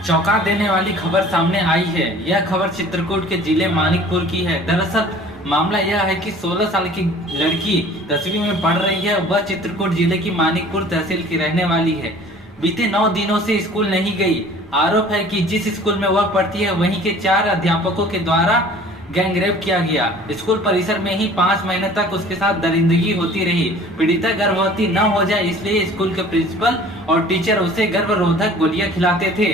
चौंका देने वाली खबर सामने आई है। यह खबर चित्रकूट के जिले मानिकपुर की है। दरअसल मामला यह है कि 16 साल की लड़की 10वीं में पढ़ रही है। वह चित्रकूट जिले की मानिकपुर तहसील की रहने वाली है। बीते 9 दिनों से स्कूल नहीं गई। आरोप है कि जिस स्कूल में वह पढ़ती है वहीं के 4 अध्यापकों के द्वारा गैंगरेप किया गया। स्कूल परिसर में ही 5 महीने तक उसके साथ दरिंदगी होती रही। पीड़िता गर्भवती न हो जाए इसलिए स्कूल के प्रिंसिपल और टीचर उसे गर्भरोधक गोलियां खिलाते थे।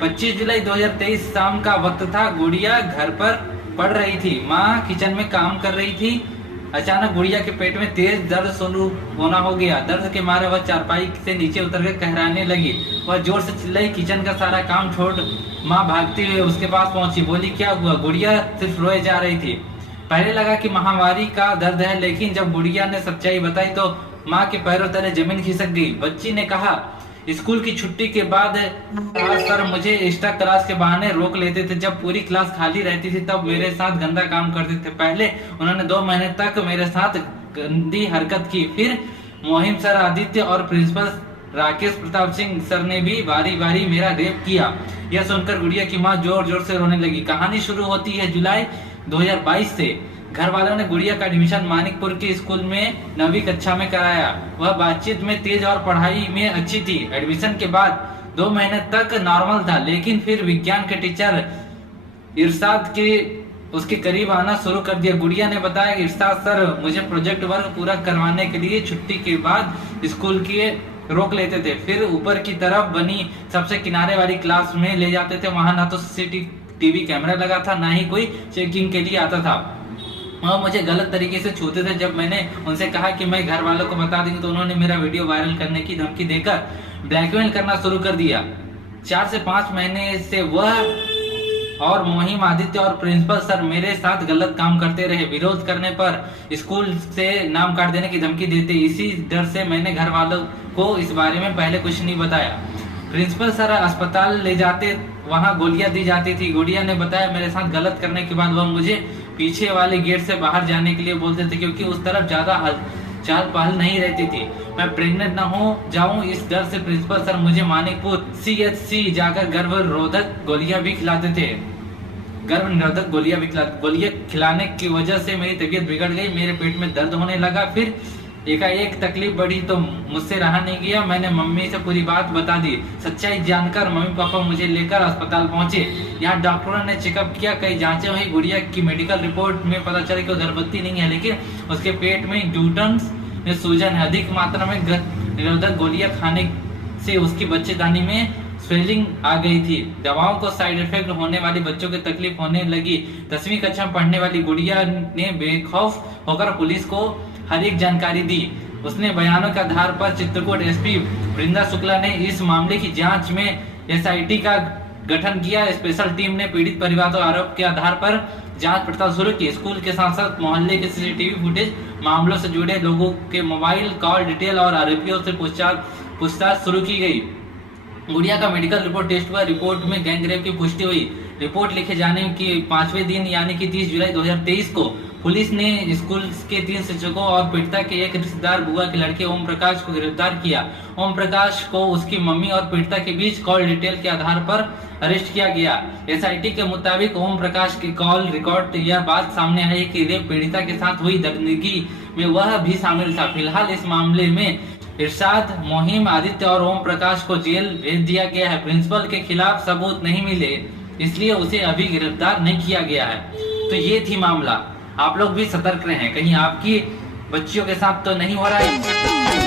25 जुलाई 2023 शाम का वक्त था। गुड़िया घर पर पढ़ रही थी। माँ किचन में काम कर रही थी। अचानक गुड़िया के पेट में तेज दर्द शुरू होना हो गया। दर्द के मारे वह चारपाई से नीचे उतरकर कहराने लगी। वह जोर से चिल्लाई। किचन का सारा काम छोड़ माँ भागती हुई उसके पास पहुंची। बोली, क्या हुआ? गुड़िया सिर्फ रोए जा रही थी। पहले लगा कि महामारी का दर्द है, लेकिन जब गुड़िया ने सच्चाई बताई तो माँ के पैरों तले जमीन खिसक गई। बच्ची ने कहा, स्कूल की छुट्टी के बाद आज सर मुझे एक्स्ट्रा क्लास के बहाने रोक लेते थे। जब पूरी क्लास खाली रहती थी तब मेरे साथ गंदा काम करते थे। पहले उन्होंने 2 महीने तक मेरे साथ गंदी हरकत की। फिर मोहिम सर, आदित्य और प्रिंसिपल राकेश प्रताप सिंह सर ने भी बारी बारी मेरा रेप किया। यह सुनकर गुड़िया की माँ जोर जोर से रोने लगी। कहानी शुरू होती है जुलाई 2022 से। घर वालों ने गुड़िया का एडमिशन मानिकपुर के स्कूल में 9वीं कक्षा में कराया। वह बातचीत में तेज और पढ़ाई में अच्छी थी। एडमिशन के बाद 2 महीने तक नॉर्मल था, लेकिन फिर विज्ञान के टीचर इरशाद के उसके करीब आना शुरू कर दिया। गुड़िया ने बताया, इरशाद सर मुझे प्रोजेक्ट वर्क पूरा करवाने के लिए छुट्टी के बाद स्कूल के रोक लेते थे। फिर ऊपर की तरफ बनी सबसे किनारे वाली क्लास में ले जाते थे। वहां ना तो सीसीटीवी कैमरा लगा था, ना ही कोई चेकिंग के लिए आता था। वह मुझे गलत तरीके से छूते थे। जब मैंने उनसे कहा कि मैं घर वालों को बता दूंगी तो उन्होंने मेरा वीडियो वायरल करने की धमकी देकर ब्लैकमेल करना शुरू कर दिया। 4 से 5 महीने से वह और मोहिम, आदित्य और प्रिंसिपल सर मेरे साथ गलत काम करते रहे। विरोध करने पर स्कूल से नाम काट देने की धमकी देते। इसी डर से मैंने घर वालों को इस बारे में पहले कुछ नहीं बताया। प्रिंसिपल सर अस्पताल ले जाते, वहां गोलियां दी जाती थी। गुड़िया ने बताया, मेरे साथ गलत करने के बाद वह मुझे पीछे वाले गेट से बाहर जाने के लिए बोलते थे, क्योंकि उस तरफ ज्यादा चहल पहल नहीं रहती थी। मैं प्रेग्नेंट न हो जाऊं इस डर से प्रिंसिपल सर मुझे मानिकपुर CHC जाकर गर्भरोधक गोलियां भी खिलाते थे। गोलियां खिलाने की वजह से मेरी तबीयत बिगड़ गई। मेरे पेट में दर्द होने लगा। फिर एकाएक तकलीफ बढ़ी तो मुझसे रहा नहीं गया। मैंने मम्मी से पूरी बात बता दी। सच्चाई जानकर मम्मी पापा मुझे लेकर अस्पताल पहुंचे। यहाँ डॉक्टरों ने चेकअप किया, कई जांचें हुई। गुड़िया की मेडिकल रिपोर्ट में पता चला कि वो गर्भवती नहीं है, लेकिन उसके पेट में ग्लूटन्स में सूजन है। अधिक मात्रा में निरोधक गोलियां खाने से उसकी बच्चेदानी में स्वेलिंग आ गई थी। दवाओं को साइड इफेक्ट होने वाली बच्चों को तकलीफ होने लगी। 10वीं कक्षा में पढ़ने वाली गुड़िया ने बेखौफ होकर पुलिस को हर एक जानकारी दी। उसने बयानों के आधार पर चित्रकूट SP वृंदा शुक्ला ने इस मामले की जांच में SIT का गठन किया। स्पेशल टीम ने पीड़ित परिवार और आरोप के आधार पर जांच पड़ताल शुरू की। स्कूल के साथ साथ मोहल्ले के CCTV फुटेज, मामलों से जुड़े लोगों के मोबाइल कॉल डिटेल और आरोपियों से पूछताछ शुरू की गई। गुड़िया का मेडिकल रिपोर्ट टेस्ट हुआ। रिपोर्ट में गैंगरेप की पुष्टि हुई। रिपोर्ट लिखे जाने के 5वें दिन यानी कि 30 जुलाई 2023 को पुलिस ने स्कूल के 3 शिक्षकों और पीड़िता के एक रिश्तेदार बुआ के लड़के ओम प्रकाश को गिरफ्तार किया। ओम प्रकाश को उसकी मम्मी और पीड़िता के बीच कॉल डिटेल के आधार पर अरेस्ट किया गया। SIT के मुताबिक ओम प्रकाश के कॉल रिकॉर्ड यह बात सामने आई कि रेप पीड़िता के साथ हुई दरिंदगी में वह भी शामिल था। फिलहाल इस मामले में इरशाद, मोहिम, आदित्य और ओम प्रकाश को जेल भेज दिया गया है। प्रिंसिपल के खिलाफ सबूत नहीं मिले, इसलिए उसे अभी गिरफ्तार नहीं किया गया है। तो ये थी मामला। आप लोग भी सतर्क रहें, कहीं आपकी बच्चियों के साथ तो नहीं हो रहा है।